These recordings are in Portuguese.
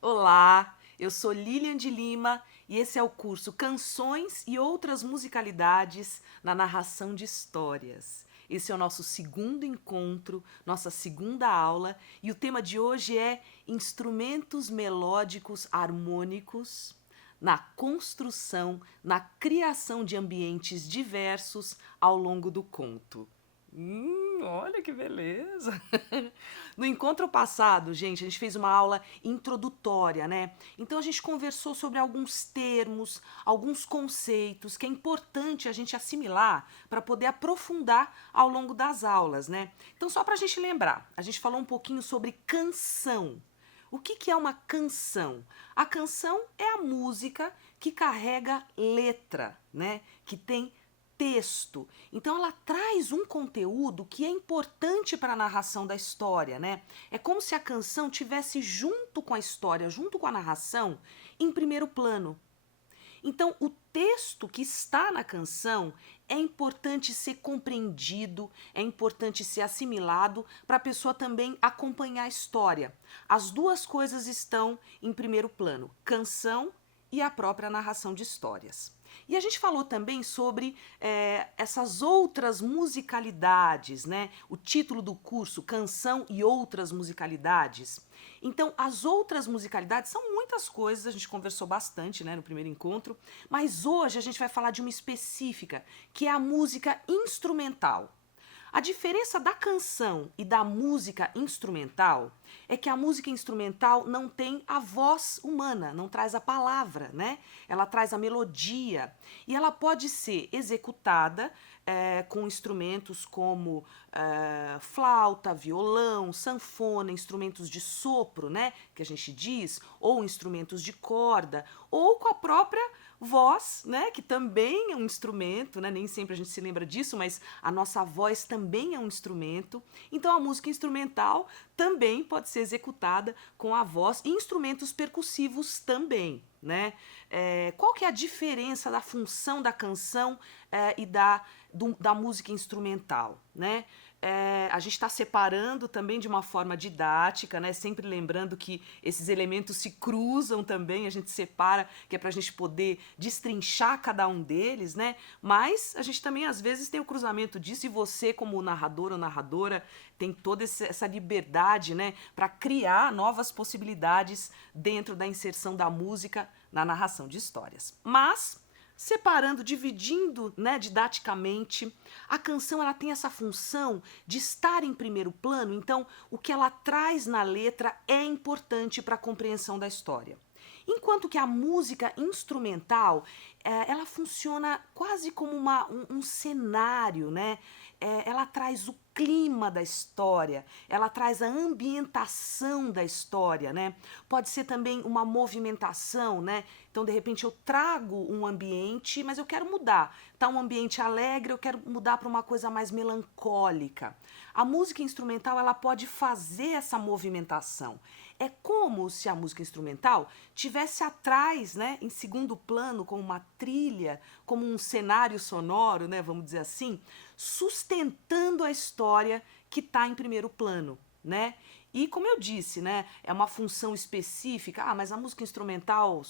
Olá, eu sou Lilian de Lima e esse é o curso Canções e Outras Musicalidades na Narração de Histórias. Esse é o nosso segundo encontro, nossa segunda aula, e o tema de hoje é Instrumentos Melódicos Harmônicos na construção, na criação de ambientes diversos ao longo do conto. Olha que beleza! No encontro passado, gente, a gente fez uma aula introdutória, né? Então a gente conversou sobre alguns termos, alguns conceitos que é importante a gente assimilar para poder aprofundar ao longo das aulas, né? Então, só para a gente lembrar, a gente falou um pouquinho sobre canção. O que é uma canção? A canção é a música que carrega letra, né? Que tem texto. Então ela traz um conteúdo que é importante para a narração da história, né? É como se a canção tivesse junto com a história, junto com a narração, em primeiro plano. Então, o texto que está na canção é importante ser compreendido, é importante ser assimilado para a pessoa também acompanhar a história. As duas coisas estão em primeiro plano, canção e a própria narração de histórias. E a gente falou também sobre essas outras musicalidades, né? O título do curso, Canção e Outras Musicalidades. Então, as outras musicalidades são muitas coisas, a gente conversou bastante, né, no primeiro encontro, mas hoje a gente vai falar de uma específica, que é a música instrumental. A diferença da canção e da música instrumental é que a música instrumental não tem a voz humana, não traz a palavra, né? Ela traz a melodia e ela pode ser executada com instrumentos como flauta, violão, sanfona, instrumentos de sopro, né? Que a gente diz, ou instrumentos de corda, ou com a própria voz, né, que também é um instrumento, né, nem sempre a gente se lembra disso, mas a nossa voz também é um instrumento. Então a música instrumental também pode ser executada com a voz e instrumentos percussivos também, né? Qual que é a diferença da função da canção e da música instrumental, né? A gente está separando também de uma forma didática, né? Sempre lembrando que esses elementos se cruzam também, a gente separa, que é para a gente poder destrinchar cada um deles, né? Mas a gente também às vezes tem o cruzamento disso e você, como narrador ou narradora, tem toda essa liberdade, né? Para criar novas possibilidades dentro da inserção da música na narração de histórias. Mas separando, dividindo, né, didaticamente, a canção ela tem essa função de estar em primeiro plano, então o que ela traz na letra é importante para a compreensão da história. Enquanto que a música instrumental, ela funciona quase como um cenário, né? Ela traz o clima da história, ela traz a ambientação da história, né? Pode ser também uma movimentação, né? Então, de repente, eu trago um ambiente, mas eu quero mudar. Tá um ambiente alegre, eu quero mudar para uma coisa mais melancólica. A música instrumental, ela pode fazer essa movimentação. É como se a música instrumental tivesse atrás, né, em segundo plano, como uma trilha, como um cenário sonoro, né, vamos dizer assim, sustentando a história que está em primeiro plano, né? E como eu disse, né, é uma função específica. Mas a música instrumental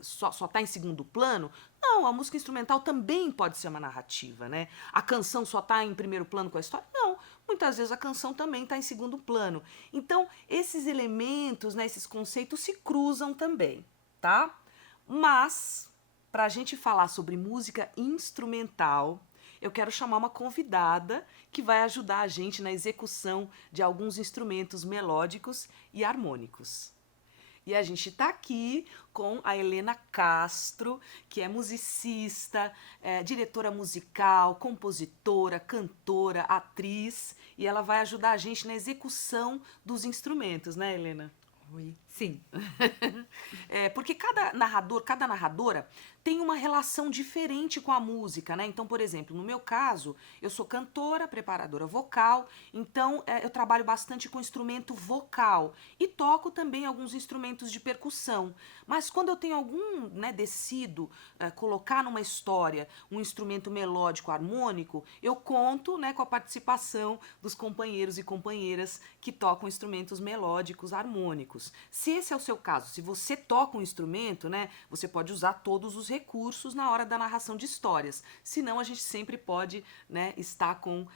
só está em segundo plano? Não, a música instrumental também pode ser uma narrativa, né? A canção só está em primeiro plano com a história? Não, muitas vezes a canção também está em segundo plano. Então, esses elementos, né, esses conceitos se cruzam também, tá? Mas, para a gente falar sobre música instrumental, eu quero chamar uma convidada que vai ajudar a gente na execução de alguns instrumentos melódicos e harmônicos. E a gente está aqui com a Helena Castro, que é musicista, diretora musical, compositora, cantora, atriz. e ela vai ajudar a gente na execução dos instrumentos, né, Helena? Oi. Sim. Porque cada narrador, cada narradora tem uma relação diferente com a música, né? Então, por exemplo, no meu caso, eu sou cantora, preparadora vocal, então eu trabalho bastante com instrumento vocal e toco também alguns instrumentos de percussão. Mas quando eu tenho algum, né, decido colocar numa história um instrumento melódico harmônico, eu conto, né, com a participação dos companheiros e companheiras que tocam instrumentos melódicos harmônicos. Se esse é o seu caso, se você toca um instrumento, né, você pode usar todos os recursos na hora da narração de histórias. Senão, a gente sempre pode, né, estar com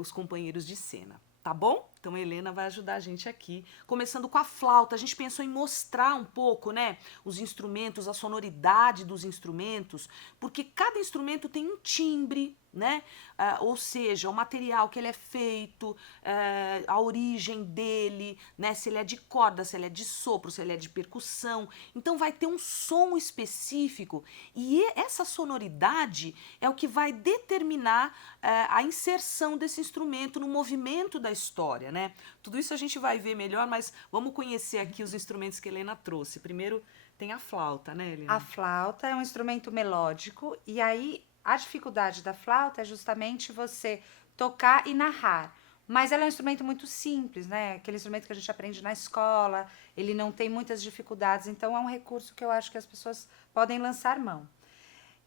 os companheiros de cena. Tá bom? Então a Helena vai ajudar a gente aqui. Começando com a flauta, a gente pensou em mostrar um pouco, né, os instrumentos, a sonoridade dos instrumentos, porque cada instrumento tem um timbre, né? Ou seja, o material que ele é feito, a origem dele, né? Se ele é de corda, se ele é de sopro, se ele é de percussão. Então vai ter um som específico e essa sonoridade é o que vai determinar a inserção desse instrumento no movimento da história, né? Tudo isso a gente vai ver melhor, mas vamos conhecer aqui os instrumentos que a Helena trouxe. Primeiro tem a flauta, né, Helena? A flauta é um instrumento melódico e aí a dificuldade da flauta é justamente você tocar e narrar. Mas ela é um instrumento muito simples, né? Aquele instrumento que a gente aprende na escola, ele não tem muitas dificuldades, então é um recurso que eu acho que as pessoas podem lançar mão.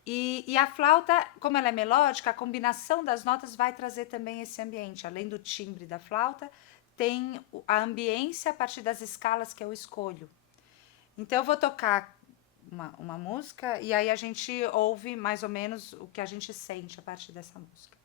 E a flauta, como ela é melódica, a combinação das notas vai trazer também esse ambiente. Além do timbre da flauta, tem a ambiência a partir das escalas que eu escolho. Então eu vou tocar uma música e aí a gente ouve mais ou menos o que a gente sente a partir dessa música.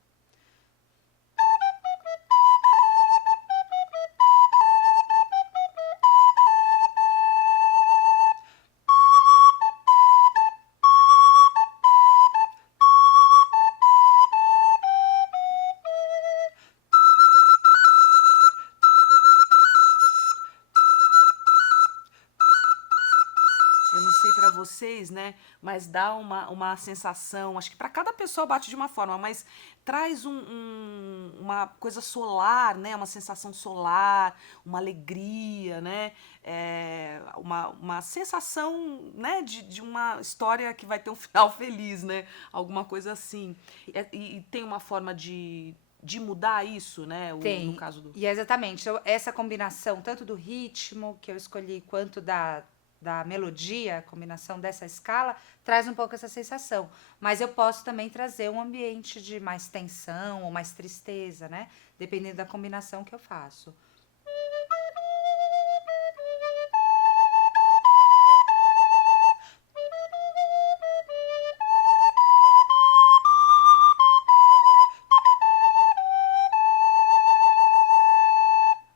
Eu não sei pra vocês, né? Mas dá uma sensação, acho que pra cada pessoa bate de uma forma, mas traz uma coisa solar, né? Uma sensação solar, uma alegria, né? Uma sensação, né? De uma história que vai ter um final feliz, né? Alguma coisa assim. E tem uma forma de mudar isso, né? No Tem, caso do. e é exatamente essa combinação, tanto do ritmo que eu escolhi, quanto da melodia, a combinação dessa escala, traz um pouco essa sensação. Mas eu posso também trazer um ambiente de mais tensão ou mais tristeza, né? Dependendo da combinação que eu faço.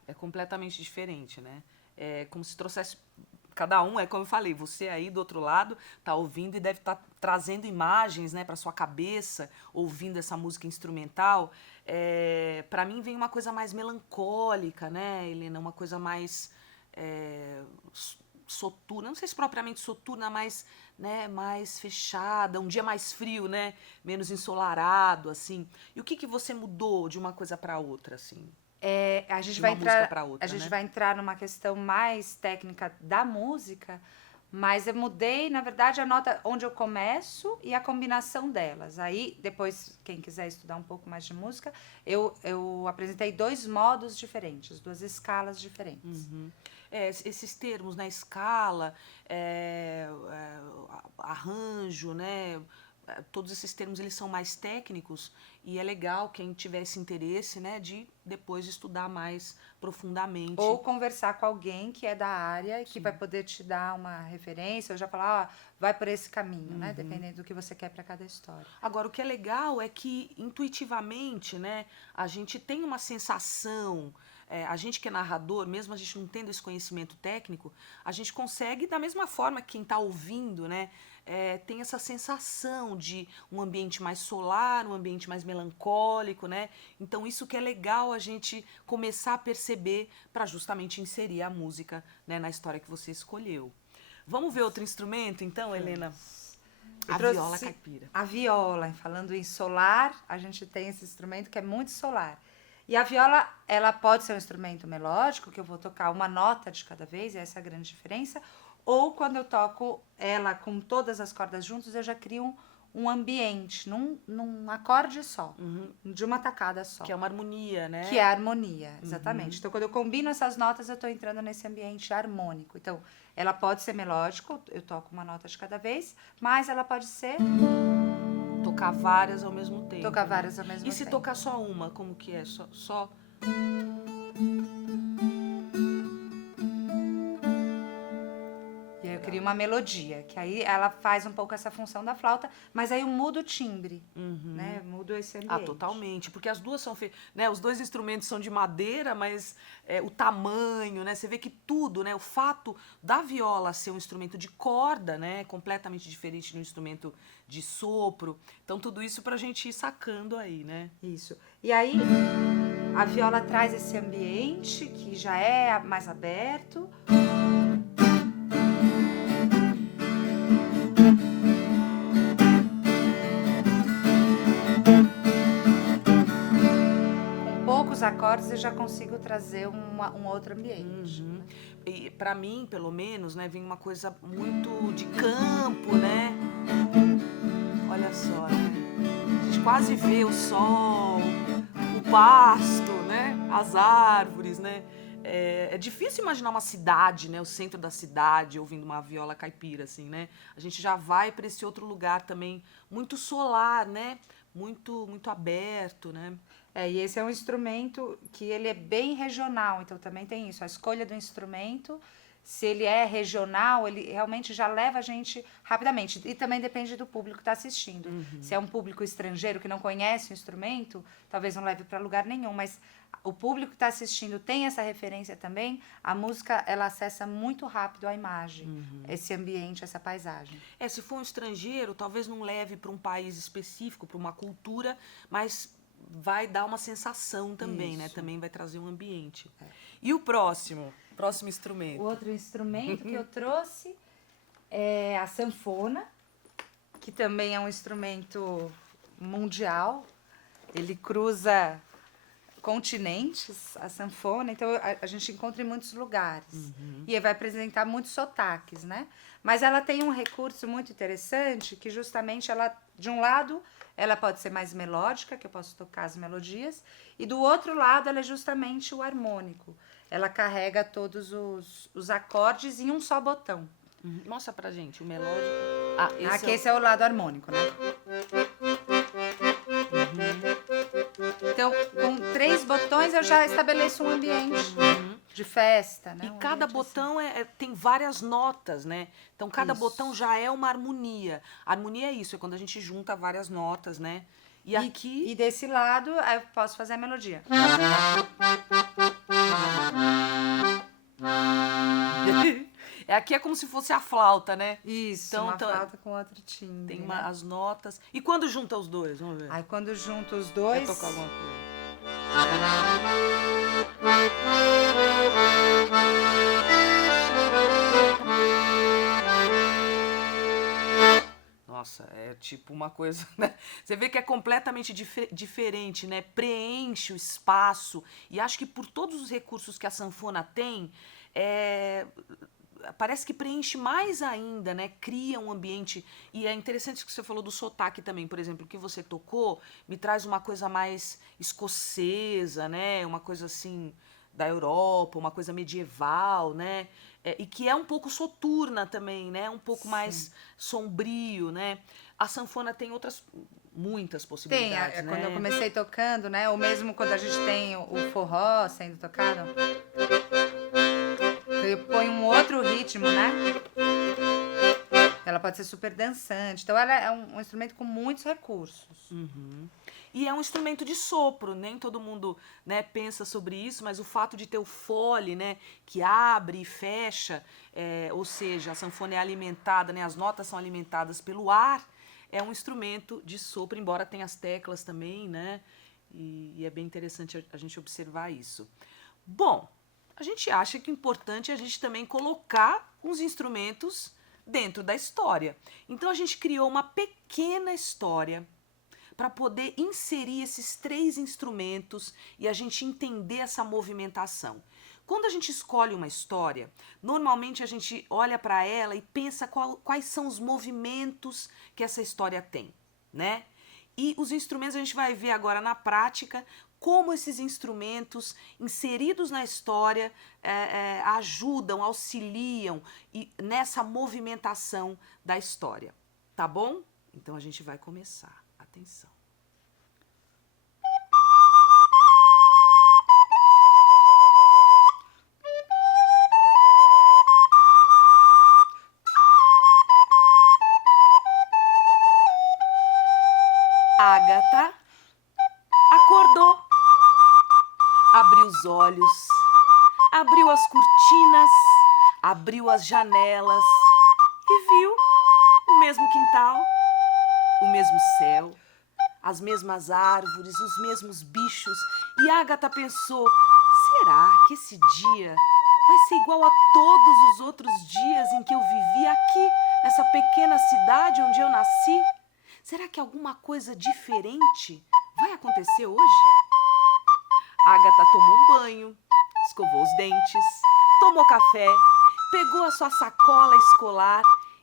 É completamente diferente, né? É como se trouxesse. Cada um, é como eu falei, você aí do outro lado tá ouvindo e deve estar trazendo imagens, né, para sua cabeça, ouvindo essa música instrumental. Para mim vem uma coisa mais melancólica, né, Helena? Uma coisa mais soturna, não sei se propriamente soturna, mas, né, mais fechada, um dia mais frio, né, menos ensolarado, assim. E o que você mudou de uma coisa para outra, assim? A gente De vai uma música entrar, para a outra, gente né? vai entrar numa questão mais técnica da música, mas eu mudei, na verdade, a nota onde eu começo e a combinação delas. Aí, depois, quem quiser estudar um pouco mais de música, eu apresentei dois modos diferentes, duas escalas diferentes. Uhum. Esses termos, né? Escala, arranjo, né? Todos esses termos eles são mais técnicos e é legal quem tiver esse interesse, né, de depois estudar mais Ou profundamente. conversar com alguém que é da área e que vai Sim. poder te dar uma referência, ou já falar, ó, vai por esse caminho, né? Uhum. Dependendo do que você quer para cada história. Agora, o que é legal é que intuitivamente, né, a gente tem uma sensação, a gente que é narrador, mesmo a gente não tendo esse conhecimento técnico, a gente consegue, da mesma forma que quem está ouvindo, né, tem essa sensação de um ambiente mais solar, um ambiente mais melancólico, né? Então, isso que é legal a gente começar a perceber para justamente inserir a música, né, na história que você escolheu. Vamos ver outro instrumento, então, Helena? Vamos. Eu A viola trouxe caipira. a viola. Falando em solar, a gente tem esse instrumento que é muito solar. E a viola, ela pode ser um instrumento melódico, que eu vou tocar uma nota de cada vez, essa é a grande diferença. Ou quando eu toco ela com todas as cordas juntas, eu já crio um ambiente, num acorde só, de uma tacada só. Que é uma harmonia, né? Que é a harmonia, exatamente. Então, quando eu combino essas notas, eu estou entrando nesse ambiente harmônico. Então, ela pode ser melódico, eu toco uma nota de cada vez, mas ela pode ser... Tocar várias ao mesmo tempo. Tocar né? várias ao mesmo E se tempo. tocar só uma, como que é? Só... E aí eu crio uma melodia, que aí ela faz um pouco essa função da flauta, mas aí eu mudo o timbre, né? Mudo esse ambiente. Ah, totalmente, porque as duas são né? Os dois instrumentos são de madeira, mas o tamanho, né? Você vê que tudo, né? O fato da viola ser um instrumento de corda, né? Completamente diferente do instrumento de sopro. Então tudo isso pra gente ir sacando aí, né? Isso. E aí a viola traz esse ambiente que já é mais aberto. Poucos acordes eu já consigo trazer um outro ambiente. E para mim, pelo menos, né, vem uma coisa muito de campo, né? Olha só, né? A gente quase vê o sol, o pasto, né? As árvores, né? É difícil imaginar uma cidade, né? O centro da cidade ouvindo uma viola caipira, assim, né? A gente já vai para esse outro lugar também muito solar, né? Muito aberto, né? E esse é um instrumento que ele é bem regional, então também tem isso, a escolha do instrumento, se ele é regional, ele realmente já leva a gente rapidamente, e também depende do público que está assistindo. Se é um público estrangeiro que não conhece o instrumento, talvez não leve para lugar nenhum, mas o público que está assistindo tem essa referência também, a música ela acessa muito rápido a imagem, esse ambiente, essa paisagem. Se for um estrangeiro, talvez não leve para um país específico, para uma cultura, mas vai dar uma sensação também, né? Também vai trazer um ambiente. E o próximo instrumento? O outro instrumento que eu trouxe é a sanfona, que também é um instrumento mundial. Ele cruza continentes, a sanfona, então a gente encontra em muitos lugares. E vai apresentar muitos sotaques, né? Mas ela tem um recurso muito interessante, que justamente ela, de um lado, ela pode ser mais melódica, que eu posso tocar as melodias, e do outro lado ela é justamente o harmônico. Ela carrega todos os acordes em um só botão. Mostra pra gente o melódico. Esse é o lado harmônico, né? Então, com 3 botões eu já estabeleço um ambiente de festa, né? E cada botão tem várias notas, né? Então, cada botão já é uma harmonia. A harmonia é isso, é quando a gente junta várias notas, né? E aqui... E desse lado, eu posso fazer a melodia. Aqui é como se fosse a flauta, né? Isso, então, uma flauta com outro timbre. Tem as notas. E quando junta os dois? Vamos ver. Aí quando junta os dois... Vou tocar alguma coisa. Nossa, é tipo uma coisa, né? Você vê que é completamente diferente, né? Preenche o espaço. E acho que por todos os recursos que a sanfona tem, parece que preenche mais ainda, né? Cria um ambiente. E é interessante que você falou do sotaque também, por exemplo, o que você tocou me traz uma coisa mais escocesa, né? Uma coisa assim da Europa, uma coisa medieval, né? E que é um pouco soturna também, né? Um pouco mais sombrio, né? A sanfona tem muitas possibilidades, tem, né? quando eu comecei tocando, né? Ou mesmo quando a gente tem o forró sendo tocado, eu ponho um outro ritmo, né? Ela pode ser super dançante. Então, ela é um instrumento com muitos recursos. E é um instrumento de sopro, nem todo mundo, né, pensa sobre isso, mas o fato de ter o fole, né, que abre e fecha, ou seja, a sanfona é alimentada, né, as notas são alimentadas pelo ar, é um instrumento de sopro, embora tenha as teclas também, né, e é bem interessante a gente observar isso. Bom, a gente acha que é importante a gente também colocar uns instrumentos dentro da história. Então a gente criou uma pequena história para poder inserir esses 3 instrumentos e a gente entender essa movimentação. Quando a gente escolhe uma história, normalmente a gente olha para ela e pensa quais são os movimentos que essa história tem, né? E os instrumentos a gente vai ver agora na prática como esses instrumentos inseridos na história ajudam, auxiliam nessa movimentação da história, tá bom? Então a gente vai começar. Atenção. Ágata acordou, abriu os olhos, abriu as cortinas, abriu as janelas e viu o mesmo quintal, o mesmo céu, as mesmas árvores, os mesmos bichos. E Ágata pensou, será que esse dia vai ser igual a todos os outros dias em que eu vivi aqui, nessa pequena cidade onde eu nasci? Será que alguma coisa diferente vai acontecer hoje? Ágata tomou um banho, escovou os dentes, tomou café, pegou a sua sacola escolar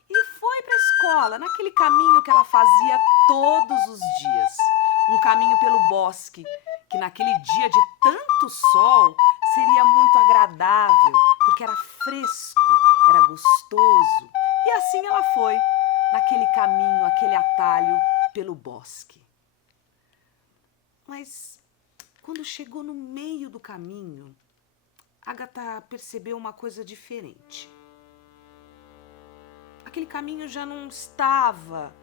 e foi para a escola, naquele caminho que ela fazia todos os dias. Um caminho pelo bosque, que naquele dia de tanto sol seria muito agradável, porque era fresco, era gostoso. E assim ela foi, naquele caminho, aquele atalho pelo bosque. Mas quando chegou no meio do caminho, Ágata percebeu uma coisa diferente. Aquele caminho já não estava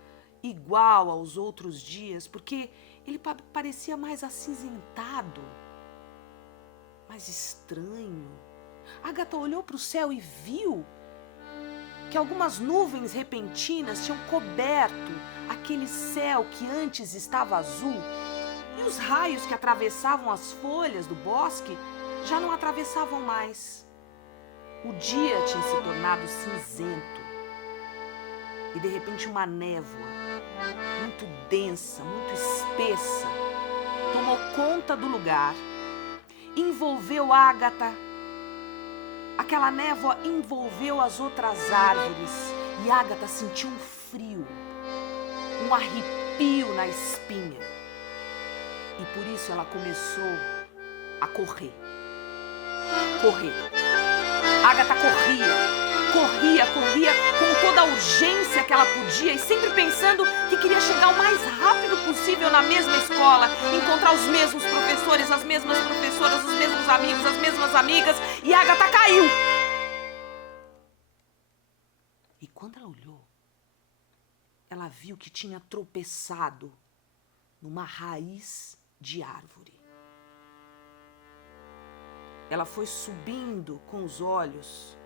igual aos outros dias, porque ele parecia mais acinzentado, mais estranho. Ágata olhou para o céu e viu que algumas nuvens repentinas tinham coberto aquele céu que antes estava azul, e os raios que atravessavam as folhas do bosque já não atravessavam mais. O dia tinha se tornado cinzento e de repente uma névoa muito densa, muito espessa, tomou conta do lugar, envolveu Ágata. Aquela névoa envolveu as outras árvores e Ágata sentiu um frio, um arrepio na espinha. E por isso ela começou a correr. Ágata corria com toda a urgência que ela podia e sempre pensando que queria chegar o mais rápido possível na mesma escola, encontrar os mesmos professores, as mesmas professoras, os mesmos amigos, as mesmas amigas, e Ágata caiu. E quando ela olhou, ela viu que tinha tropeçado numa raiz de árvore. Ela foi subindo com os olhos,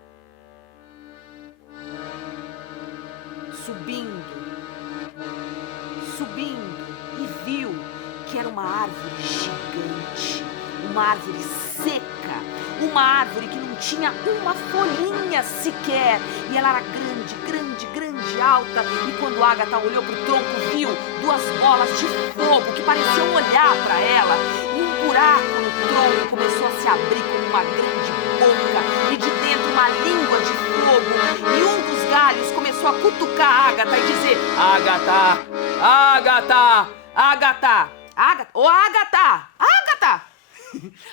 subindo e viu que era uma árvore gigante, uma árvore seca, uma árvore que não tinha uma folhinha sequer, e ela era grande, alta, e quando Ágata olhou para o tronco, viu 2 bolas de fogo que pareciam olhar para ela, e um buraco no tronco começou a se abrir como uma grande boca, e de dentro uma língua de fogo, e um dos galhos começou a cutucar Ágata e dizer: Ágata,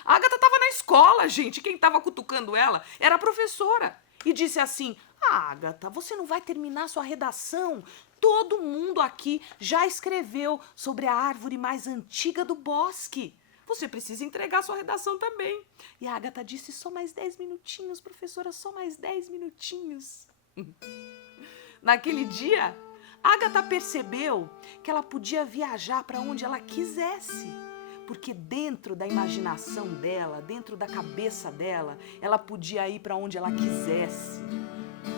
Ágata estava na escola, gente. Quem estava cutucando ela era a professora. E disse assim: Ágata, você não vai terminar sua redação? Todo mundo aqui já escreveu sobre a árvore mais antiga do bosque. Você precisa entregar sua redação também. E a Ágata disse: só mais 10 minutinhos, professora, só mais 10 minutinhos. Naquele dia, Ágata percebeu que ela podia viajar para onde ela quisesse. Porque dentro da imaginação dela, dentro da cabeça dela, ela podia ir para onde ela quisesse.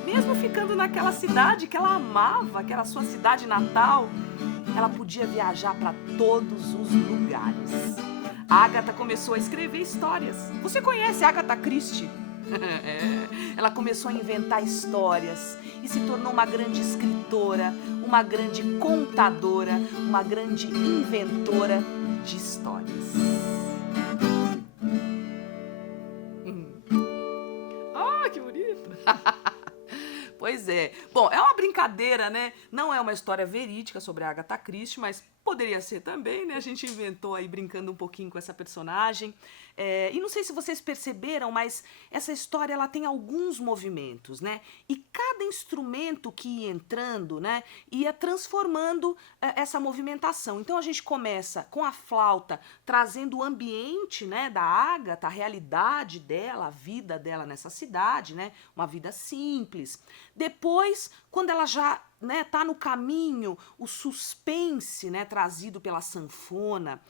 Mesmo ficando naquela cidade que ela amava, que era a sua cidade natal, ela podia viajar para todos os lugares. A Ágata começou a escrever histórias. Você conhece a Agatha Christie? Ela começou a inventar histórias e se tornou uma grande escritora, uma grande contadora, uma grande inventora de histórias. Ah, que bonito! Pois é. Bom, é uma brincadeira, né? Não é uma história verídica sobre a Agatha Christie, mas poderia ser também, né? A gente inventou aí brincando um pouquinho com essa personagem. E não sei se vocês perceberam, mas essa história ela tem alguns movimentos, né? E cada instrumento que ia entrando, né, ia transformando essa movimentação. Então a gente começa com a flauta trazendo o ambiente, né, da Agatha, a realidade dela, a vida dela nessa cidade, né? Uma vida simples. Depois, quando ela já tá no caminho, o suspense, né, trazido pela sanfona,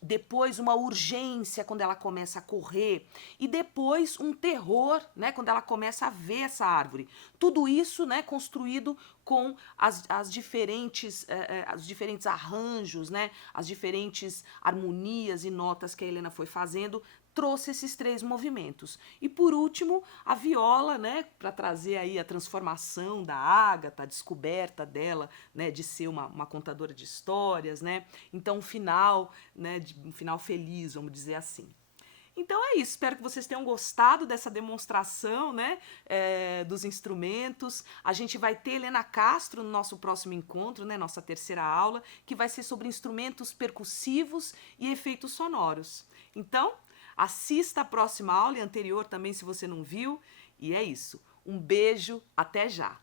depois uma urgência quando ela começa a correr, e depois um terror, né, quando ela começa a ver essa árvore. Tudo isso, né, construído com os diferentes arranjos, né, as diferentes harmonias e notas que a Helena foi fazendo, trouxe esses 3 movimentos. E por último, a viola, né, para trazer aí a transformação da Agatha, a descoberta dela, né, de ser uma contadora de histórias, né? Então um final, né, um final feliz, vamos dizer assim. Então é isso, espero que vocês tenham gostado dessa demonstração, né, dos instrumentos. A gente vai ter Helena Castro no nosso próximo encontro, né, nossa terceira aula, que vai ser sobre instrumentos percussivos e efeitos sonoros. Então, assista a próxima aula e anterior também se você não viu. E é isso. Um beijo, até já!